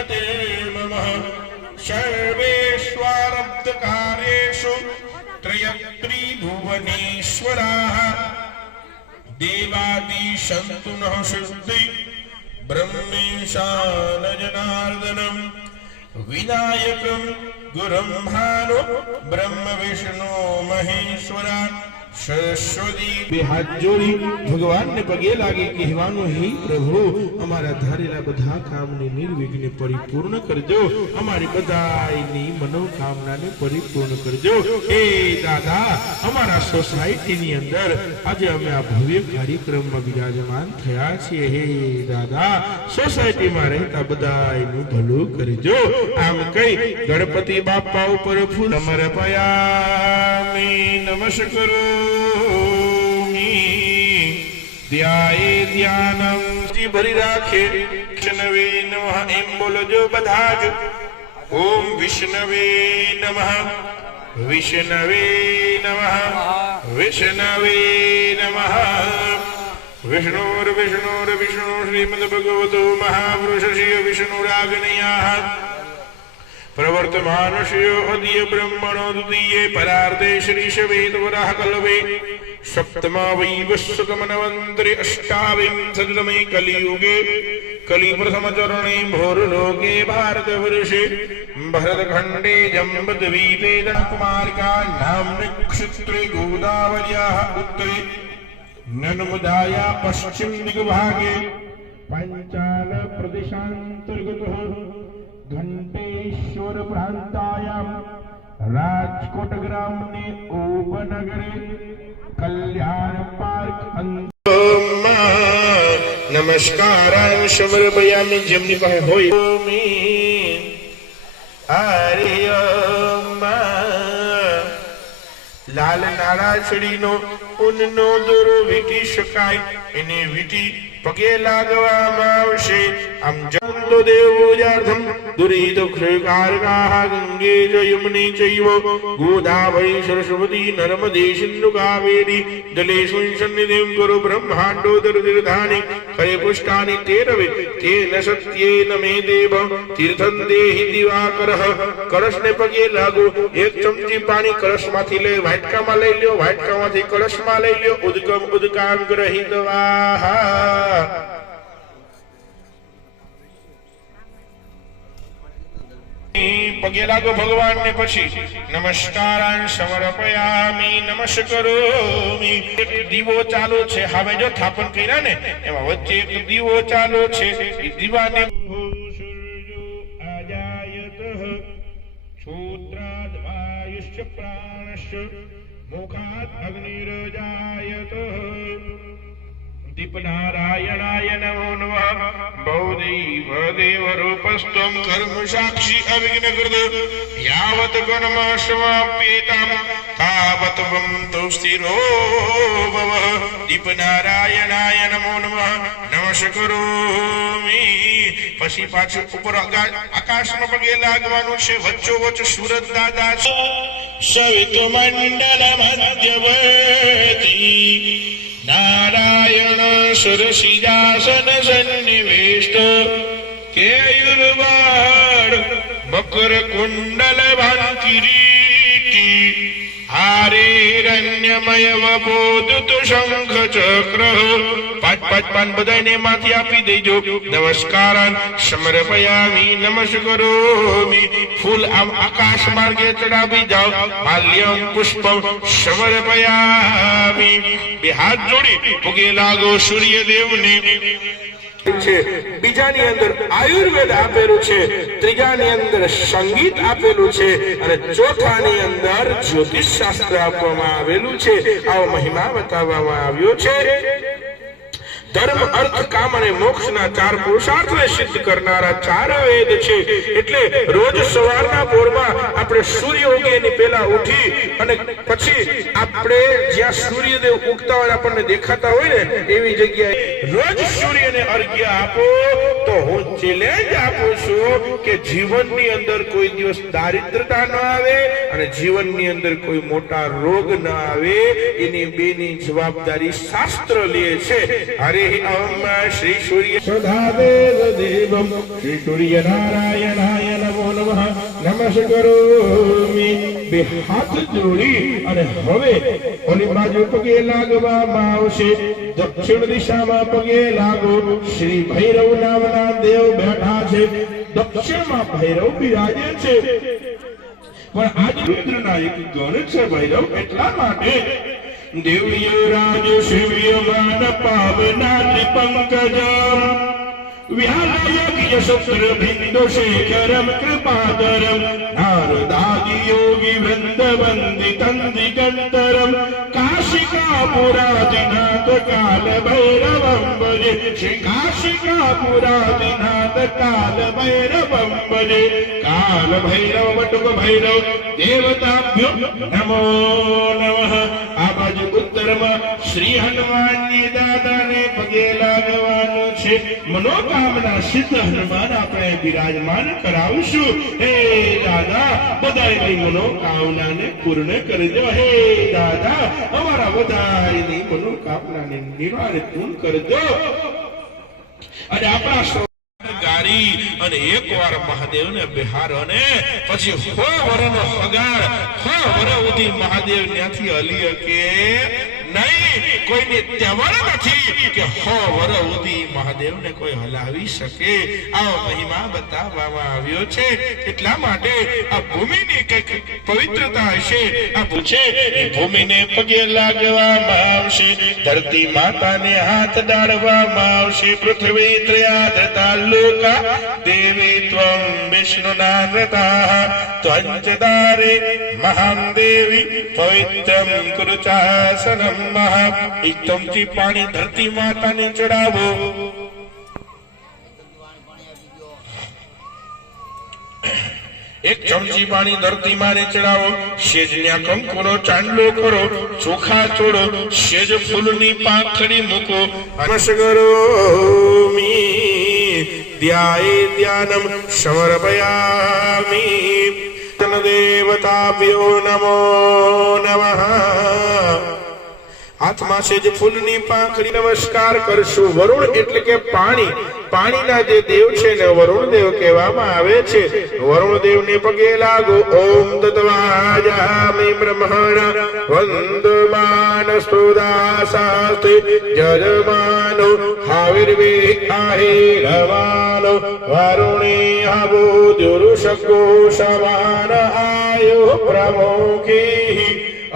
पते नमः सर्वेष्वारब्धकारेषु त्रयत्रिभुवनेश्वराः देवादिसन्तु नः शुद्धि ब्रह्मेशान जनार्दनम् विनायकं गुरुं भानु ब्रह्म विष्णु महेश्वरा सरस्वती બે હાથ જોડી ભગવાનને પગે લાગી કહેવાનું, હે પ્રભુ અમારા ધારેલા બધા કામને નિર્વિઘ્ને પરિપૂર્ણ કરજો, અમારી બધાની મનોકામનાને પરિપૂર્ણ કરજો। હે દાદા, અમારા સોસાયટીની અંદર આજે અમે આ ભવ્ય કાર્યક્રમમાં બિરાજમાન થયા છીએ। હે દાદા, સોસાયટીમાં રહેતા બધાનું ભલું કરજો। આમ કઈ ગણપતિ બાપા ઉપર ફૂલ સમર્પયામિ નમસ્કરો ध्याये ध्यानम भरी राखे। विष्णवे नमः एम बोलो जो बधाज। ओम विष्णवे नमः विष्णवे नमः विष्णवे नमः। विष्णुर्विष्णुर्विष्णु श्रीमद्भगवतो महापुरुषस्य विष्णुराग्नयाः प्रवर्तमानस्य अद्य ब्रह्मणो द्वितीये परार्धे श्रीशवेतवराह कल्पे सप्तमा वैवस्वतमनवन्तरे अष्टाविंशतितमे कलियुगे कलिप्रथमचरणे भोरलोके भारतवर्षे भरतखण्डे जम्बद्वीपे कुमारिकायां नक्षत्रे गोदावर्याः उत्तरे नर्मदायाः पश्चिम दिग्भागे पञ्चाल प्रदेशान्तर्गतः घंटेश्वर प्रांतायाम राजकोट ग्राम ने उपनगरे कल्याण पार्क नमस्कार समर्पयामि जमनी कहे होय हरि ओम। लाल नाड़ा छड़ीनो उननो दोरो वीटी शकाय एने वीटी पगे लागवामां आवशे। आम जंतो देवपूजार्थं दुरितक्षकारकाः गंगे च यमुने चैव गोदावरी सरस्वती नर्मदे सिन्धु कावेरी जलेषु सन्निधिं कुरु ब्रह्माण्डोदरतीर्थानि करे पुष्टानि तेरवे तेन सत्येन मे देव तीर्थं देहि दिवाकरः। कलशने पगे लागो। एक चमची पानी कलशमांथी लई वाटकामां लई ल्यो, वाटकामांथी कलशमां लई ल्यो। उदकम उदकां ग्रहीत्वा पगे लागो भगवान ने पछी नमस्कारान् समर्पयामि नमस्करोमि। एक दीवो चालू छे। हवे जो थापन कर्या ने एमां वच्चे एक दीवो चालू छे। ई दीवाने सूर्यो आजायतः श्रोत्राद् वायुश्च प्राणश्च मुखात् अग्निर्जायतः। दीपनारायणाय नमो नमः। बहुदेव रूपस्त्वं कर्म साक्षी अविघ्नकृत यावत् कर्म समाप्येतां तावत् त्वं तु स्थिरो भव। दीपनारायणाय नमो नमः नमस्करोमि। પછી પાછું ઉપર આકાશમાં પગે લાગવાનું છે। વચ્ચોવચ્ચ સુરત દાદા છે। સવિતુ મંડળ મધ્યવર્તી नारायण सुरसिंहासन सन्निवेष्ट केयुर्वाड मकर कुंडल भांकिरीटी हारेरण्यमय वपोदुत शंख चक्र। पांच पांच पान बधाने माथी आपी देजो। नमस्कारान् समर्पयामि नमस्करोमि। फूल आम आकाश मार्गे चढ़ावी जाओ। माल्यम पुष्पम समर्पयामि। बे हाथ जोड़ी पगे लागो सूर्यदेव ने। बीजानी अंदर आयुर्वेद आपेलू छे, त्रीजानी अंदर संगीत आपेलू छे अने चौथानी अंदर ज्योतिष शास्त्र आपवामां आवेलू छे। आવો મહિમા બતાવવામાં આવ્યો છે। धर्म अर्थ काम અને મોક્ષના ચાર પુરુષાર્થને સિદ્ધ કરનારા ચાર વેદ છે। એટલે રોજ સવારના પોરમાં આપણે સૂર્ય ઉગે એની પહેલા ઉઠી અને પછી આપણે જ્યાં સૂર્યદેવ ઉગતા હોય આપણને દેખાતા હોય ને એવી જગ્યાએ રોજ સૂર્યને અર્ઘ્ય આપો। તો હું ચેલેન્જ આપું છું કે જીવનની અંદર કોઈ દિવસ દારિદ્રતા ન આવે અને જીવનની અંદર કોઈ મોટા રોગ ન આવે। એની બેની જવાબદારી શાસ્ત્ર લે છે। હરે हरिः ओम श्री सूर्य सदादेव देवं श्री सूर्य नारायणाय नमो नमः नमस्करोमि। બે હાથ જોડી અને હવે ઓલી બાજુ પગે લાગવામાં આવશે। દક્ષિણ દિશામાં પગે લાગો। શ્રી ભૈરવ નામના દેવ બેઠા છે। દક્ષિણમાં ભૈરવ બિરાજે છે, પણ આજ રુદ્રના એક ગણ છે ભૈરવ, એટલા માટે દેવ્ય રાજ શિવ્યમાન પાવનાદ્રિ પંકજમ વ્યાલયજ્ઞ શુક્ર બિંદુ શેખરમ કૃપાદરમ નારદાદિ યોગી વૃંદ વંદિતં દિગંતરમ કાશિકાપુરાદિનાથ કાલ ભૈરવમ ભજે। શ્રી કાશિકાપુરાદિનાથ કાલ ભૈરવમ ભજે। કાલ ભૈરવ વટુક ભૈરવ દેવતાભ્યો નમો નમઃ। આ બાજુ ઉત્તરમાં શ્રી હનુમાનજી દાદાને પગે લાગવાનું છે। મનોકામના સિદ્ધ હનુમાન આપણે બિરાજમાન કરાવશું। હે દાદા, બધાની મનોકામનાને પૂર્ણ કરી દો। હે દાદા, અમારા બધાની મનોકામનાને નિવારિત કરી દો। અને આપણા ગારી અને એકવાર મહાદેવને બિહારો ને પછી 100 વર્ષનો પગાર 100 વર્ષ સુધી મહાદેવ ત્યાંથી હલી શકે નહીં। કોઈને તેવડ નથી કે 100 વર્ષ સુધી મહાદેવને કોઈ હલાવી શકે। આ મહિમા બતાવવામાં આવ્યો છે। એટલા માટે આ ભૂમિની કઈક પવિત્રતા હશે। આ પૂછે એ ભૂમિને પગે લાગવામાં આવશે। ધરતી માતાને હાથ ડાળવામાં આવશે। પૃથ્વી ત્રયાધતા લોકા દેવી ત્વમ વિષ્ણુના વ્રતાઃ ત્વંચદારે મહાન દેવી પવિત્રમ કુરુચાસનમ મહા। એક ચમચી પાણી ધરતી માતાને ચડાવો। એક ચમચી પાણી ધરતી માને ચડાવો। સેજ ન્યા કંકુનો ચાંદલો કરો, ચોખા ચોડો, સેજ ફૂલની પાંખડી મૂકો। નમસ્કરોમિ ધ્યાયે ધ્યાનમ સમર્પયામિ। તન દેવતાભ્યો નમો નમઃ। હાથમાં સેજ ફૂલની પાંખડી નમસ્કાર કરશું। વરુણ એટલે કે પાણી, પાણીના જે દેવ છે ને વરુણ દેવ કહેવામાં આવે છે। વરુણ દેવને પગે લાગો। ઓમ તત્વાજામિ બ્રહ્મણ વંદમાન સ્તુદાસાસ્તે જજમાનો હાવિર્વિહાહિરમાનો વરુણે હબુદુરુષકો સમાન આયુ પ્રમુખી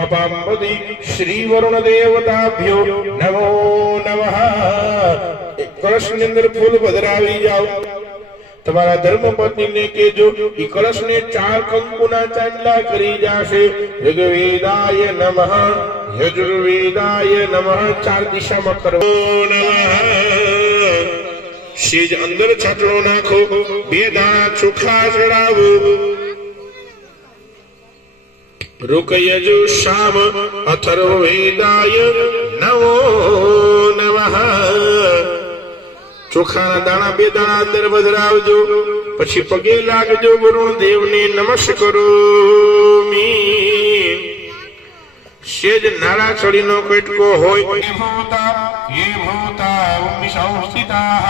અપામતિ। શ્રી વરુણ દેવતાભ્યો નમો નમઃ। કળશની અંદર ફૂલ ભદરાવી જાઓ। તમારા ધર્મપત્નીને કહેજો એ કળશને 4 કંકુના ચાંદલા કરી જાશે। ઋગ્વેદાય નમઃ, યજુર્વેદાય નમઃ, 4 દિશામાં કરો નમઃ। સેજ અંદર છાટડો નાખો। 2 દાણા ચોખા ચડાવો। રુકયજુ શામ અથર્વવેદાય નમો નમઃ। ચોખાના દાણા 2 દાણા અંદર વધરાવજો। પછી પગે લાગજો। વરુણ દેવને નમસ્કરોમિ। સેજ નાળા છડીનો કટકો હોય। ये भूता संस्थिताः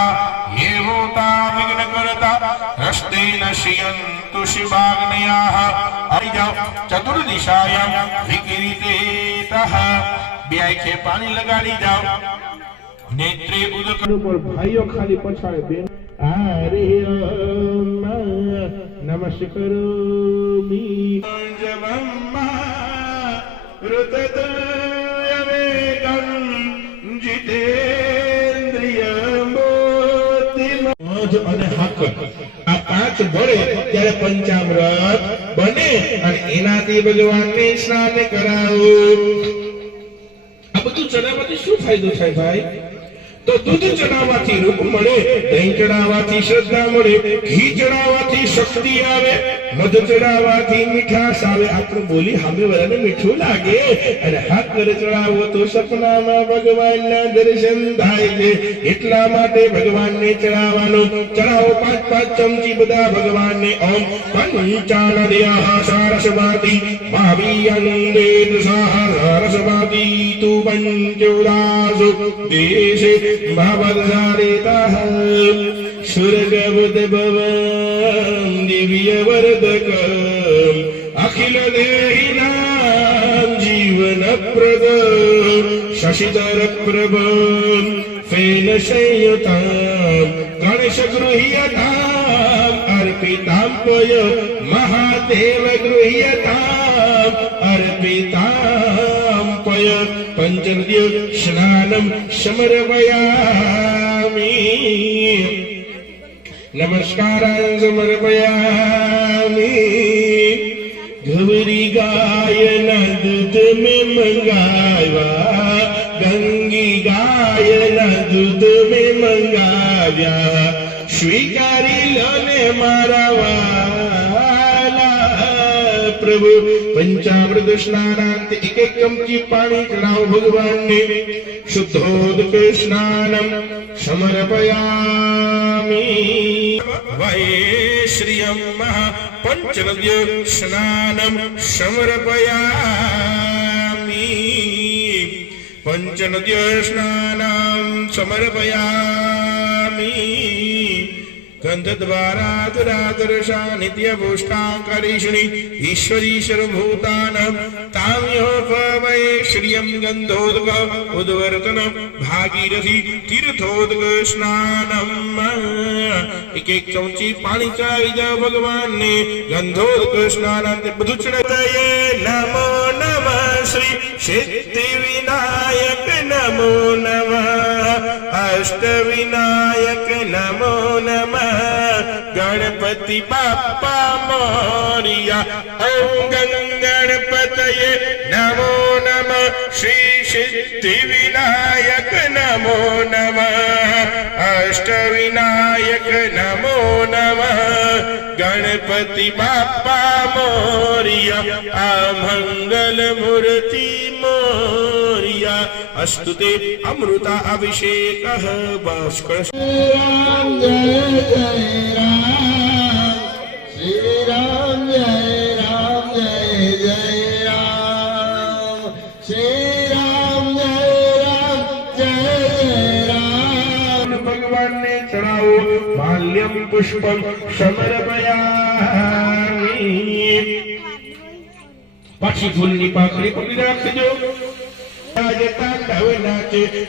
ये भूता विघ्न करता हस्ते नश्यन्तु शिवाग्नयाः। आई जाओ। चतुर्दिशायां विकीर्तितः। 2 आंखे पानी लगाड़ी जाओ। नेत्रे उदक पर भाइयों खाली पछाड़े बेन हरि ओम नमस्करोमि। जवम्मा ऋतदयवेगं અને હક આ 5 ભળે ત્યારે પંચામૃત બને અને એનાથી ભગવાનને સ્નાન કરાવો। આ બધું ચડાવવાથી શું ફાયદો થાય ભાઈ? તો દૂધ ચડાવવાથી રૂપ મળે, દહીં ચડાવવાથી શ્રદ્ધા મળે, ઘી ચડાવવાથી શક્તિ આવે, મધ ચડાવવાથી મીઠાશ આવે. આપણું બોલી સામે વાળાને મીઠું લાગે. અને હાથ પર ચડાવો તો સપનામાં ભગવાનના દર્શન થાય છે. એટલા માટે ભગવાનને ચડાવવાનું. ચડાવો 5-5 ચમચી બધા ભગવાનને. ઓમ પંચાનદ્યઃ સારસ્વતી મહાવીયંદે સારસ્વતી તુ પંચોદાસુ દેશે ભવસારિતઃ સ્વર્ગવદ ભવં દિવ્યવર્ધકં અખિલ દેહિનાં જીવનપ્રદં શશિધર પ્રભં ફેન સંયુતાં ગણેશ ગૃહ્યતાં અર્પિતાંપય મહાદેવ ગૃહ્યતાં અર્પિતાંપય પંચનદ્ય સ્નાનમ સમર્પયામિ. નમસ્કારાં સમર્પયામિ. ગૌરી ગાયના દૂધ મેં મંગાવ્યા, ગંગી ગાયના દૂધ મેં મંગાવ્યા. સ્વીકારી લો ને મારા વાલા પ્રભુ. પંચામૃત સ્નાનાંત 1 ચમચી પાણી ચડાવો ભગવાનને. શુદ્ધોદક સ્નાનમ સમર્પયામિ. વૈશ્રિયમ પંચનદ્ય સ્નાનમ સમર્પયામિ. પંચનદ્ય સ્નાનમ સમર્પયામિ. ગંધદ્વારા દુરાદર્શા નિત્યભૂષ્ટાંકરીષિણી ઈશ્વરી સર્વભૂતાનાં તામ્યોપવૈ શ્રિયં ગંધોદક ઉદ્વર્તન ભાગીરથી તીર્થોદક સ્નાનમ. 1 ચમચી પાણી ચડાવી દો ભગવાનને. ગંધોદક સ્નાન બધું ચડાવીએ. નમો નમઃ શ્રી સિદ્ધિ વિનાયક નમો નમઃ. અષ્ટ વિનાયક નમો નમઃ. ગણપતિ બાપ્પા મોરિયા. ઓમ ગણપતયે નમો નમઃ. શ્રી સિદ્ધિ વિનાયક નમો નમઃ. અષ્ટ વિનાયક નમો નમઃ. ગણપતિ બાપ્પા મોરિયા. અમંગલ મૂર્તિ મોરિયા. અસ્તુ તે અમૃતા અભિષેક ભાસ્કર. રામ જય જય રામ. શ્રી રામ જય રામ જય જય રામ. શ્રી રામ જય રામ જય જય રામ. ભગવાનને ચડાવો. માલ્યમ પુષ્પમ સમર્પયામિ. પાછી ફૂલની પાંખડી પકડી રાખજો.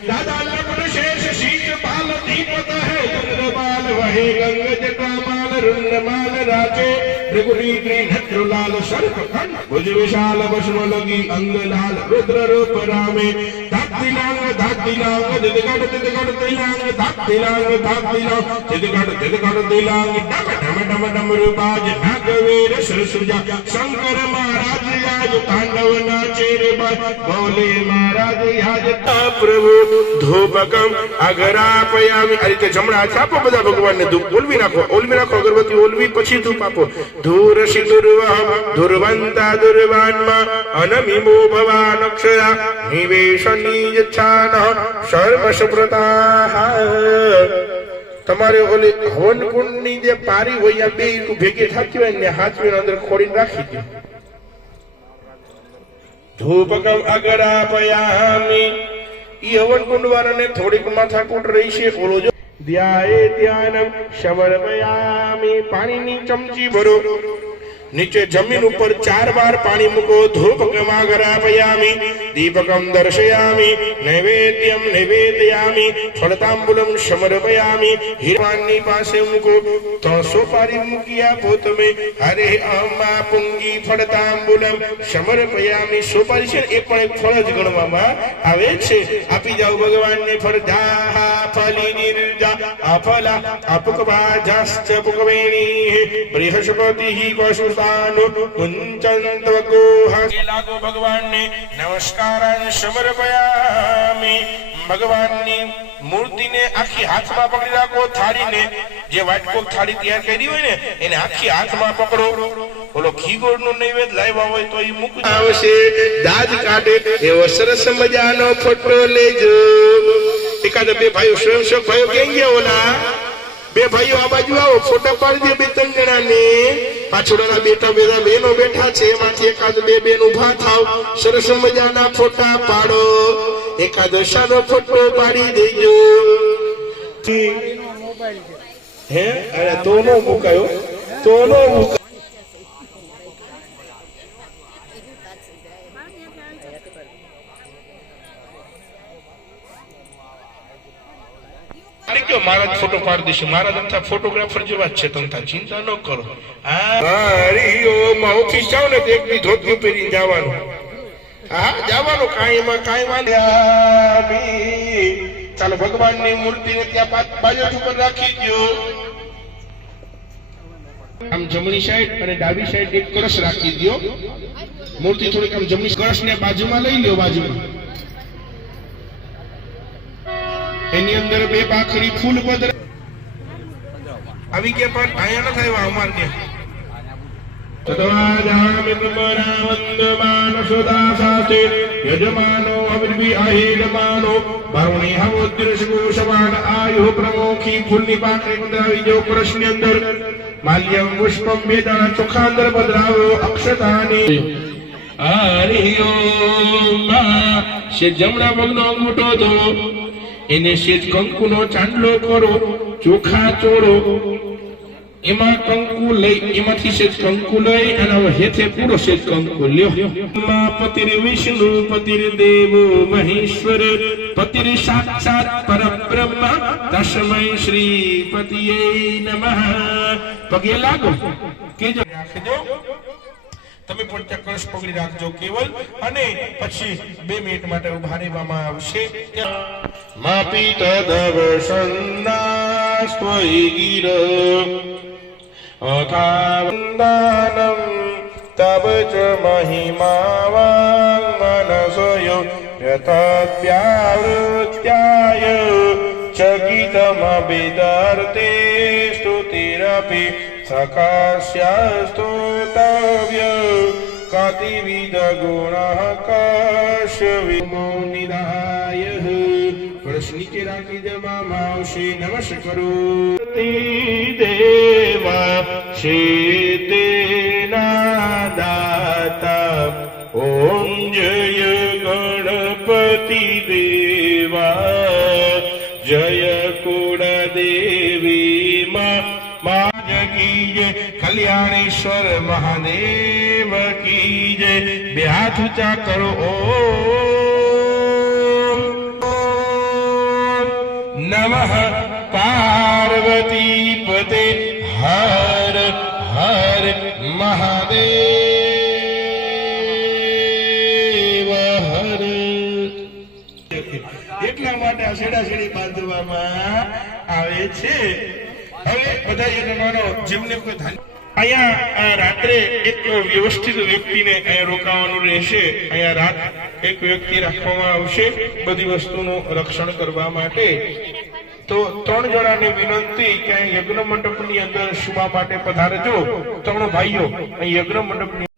દાદા લગ્ન શેષ શીત પાલ દીપત હે ચંદ્રમાલ વહે ગંગ જટામાલ રૂન્નમાલ રાચે ભૃગુરી નટ્રુલાલ સર્પ ખંડ ભુજ વિશાલ ભસ્મ લગી અંગ લાલ રુદ્ર રૂપ રામે. ધાતિલાંગ ધાતિલાંગ દિદગડ દિદગડ દિલાંગ ધાતિલાંગ ધાતિલાંગ દિદગડ દિદગડ દિલાંગ ડમ ડમ ડમ ડમ રૂપાજ નાગવીર સરસુજા. શંકર મહારાજ આજ તાંડવ નાચે રે બાય. બોલે મહારાજ આજ પ્રભુ. ધૂપકમ અગરાપયામિ. આ રીતે જમણા હાથ આપો બધા ભગવાનને. ધૂપ ઓલવી નાખો, ઓલવી નાખો. અગરબત્તી ઓલવી પછી ધૂપ આપો. ધૂરશિ દુર્વહમ ધુર્વંતા દુર્વાન્મા અનમિમો ભવાન અક્ષરા નિવેશની યચ્છાન શર્મ સુપ્રતા. તમારે ઓલી હવન કુંડની જે પારી હોય આ બે ભેગી થતી હોય ને હાથવીને અંદર ખોડીને રાખી દે. ધૂપકમ અગરાપયામિ. ઈ હવન કુંડ વાળાને થોડીક માથાકૂટ રહી છે. ઓલો જો ધ્યાયે ધ્યાનમ સમર્પયામિ. પાણીની ચમચી ભરો. નીચે જમીન ઉપર 4 વાર પાણી મૂકો. ધૂપકમ અગરાપયામિ. દીપકમ દર્શયામિ. નૈવેદ્યમ નૈવેદયામિ. ફળતાંબુલમ સમર્પયામિ. હિરવાનની પાસે મૂકો. તો સોપારી મૂકી આપો તમે. હરે અમ્મા પુંગી ફળતાંબુલમ સમર્પયામિ. સોપારી છે એ પણ એક ફળ જ ગણવામાં આવે છે. આપી જાઓ ભગવાનને ફળ. જાહા ફલી નિર્જા અફલા અપકવાજાશ્ચ પુકવેણીઃ બૃહસ્પતિઃ કશુસાનો મુંચન્તવગોહ લાગો ભગવાનને નમસ્કારાન સમર્પયામિ ભગવાનની મૂર્તિને આખી હાથમાં પકડી રાખો થાળીને જે વાટકો થાળી તૈયાર કરી હોય ને એને આખી હાથમાં પકડો બોલો ઘી ગોળનું નૈવેદ્ય લાવ્યા હોય તો એ મૂકી આવશે દાજ કાઢે એવો સરસ મજાનો ફોટો લેજો એકાદ બે ભાઈઓ સ્વયંસેવક ભાઈઓ ક્યાં ગયા ઓલા બે ભાઈઓ આ બાજુ આવો ફોટા પાડી દે બે ત્રણ જણાને પાછળના બેટા બેના બેનો બેઠા છે એમાંથી એકાદ બે બેન ઉભા થાવ સરસ મજાના ફોટા પાડો એકાદ શાનો ફોટો પાડી દેજો હે અરે તો નો મુકાયો તો નો મુકાયો મહારાજ ફોટો પાડી દેશે મહારાજ અમથા ફોટોગ્રાફર જેવા જ છે તમતા ચિંતા ન કરો ઓફિસ જાવ ને એક બી ધોતી પહેરીને જવાનું હા જવાનું કાંઈમાં કાંઈ વાંધો ચાલો ભગવાનની મૂર્તિને ત્યાં બાજુ ઉપર રાખી દો આમ જમણી સાઈડ અને ડાબી સાઈડ એક કળશ રાખી દો મૂર્તિ થોડીક આમ જમણી કળશને બાજુમાં લઈ લ્યો બાજુમાં એની અંદર બે બાખરી ફૂલ પધર આવી ગયા પણ આયા ન થાય અમાર કે તદવાજામિ બ્રહ્મરાવંદમાન સુદાસાતે યજમાનો અવિર્ભી આહેજમાનો ભરુણી હવોદ્રશગોષવાન આયુ પ્રમોખી ફૂલની બાખરી પધરાવી જો કળશની અંદર માલ્યમ પુષ્પમ બે દાણા ચોખા અંદર પધરાવો અક્ષતાની હરિઓમ શે જમણા પગનો અંગૂઠો ધો એને સેજ કંકુનો ચાંદલો કરો ચોખા ચોરો એમાં કંકુ લઈ એમાંથી સેજ કંકુ લઈ અને હેઠે પૂરો સેજ કંકુ લ્યો પતિર વિષ્ણુ પતિર દેવો મહેશ્વર પતિર સાક્ષાત પરબ્રહ્મ તસ્મૈ શ્રી પતિએ નમઃ પગે લાગો કેજો રાખજો તમે પણ ત્યાં કળશ પકડી રાખજો કેવલ અને પછી 2 મિનિટ માટે ઉભા રહેવામાં આવશે માપી તદવસન્નાસ્ત્વયી ગિર અથાવંદાનમ તબ ચ મહિમાવાં મનસયો યથાવ્યાવૃત્યાય ચકિતમબિદર્તે સ્તુતિરપી સકાસ્યાસ્તુતવ્ય કતિવિધ ગુણઃ કશ્યવિમો નિદાયઃ કળશ નીચે રાખી દેવામાં આવશે નમસ્કરો દેવા શેતેના દાતા ઓમ જય ગણપતિ દેવા જય કુળદેવી મા કી જય કલ્યાણેશ્વર મહાદેવ કી જય બે હાથ ઊંચા કરો ઓમ નમઃ પાર્વતી પતે હર હર મહાદેવ હર એટલા માટે આ છેડાછેડી બાંધવામાં આવે છે હવે બધા યજમાનો જેમને કોઈ અહીંયા રાત્રે એક વ્યવસ્થિત વ્યક્તિને અહીંયા રોકાવાનું રહેશે અહીંયા રાત એક વ્યક્તિ રાખવામાં આવશે બધી વસ્તુનું રક્ષણ કરવા માટે તો 3 જણાને વિનંતી કે યજ્ઞ મંડપની અંદર સુવા માટે પધારજો 3 ભાઈઓ અહીં યજ્ઞ મંડપની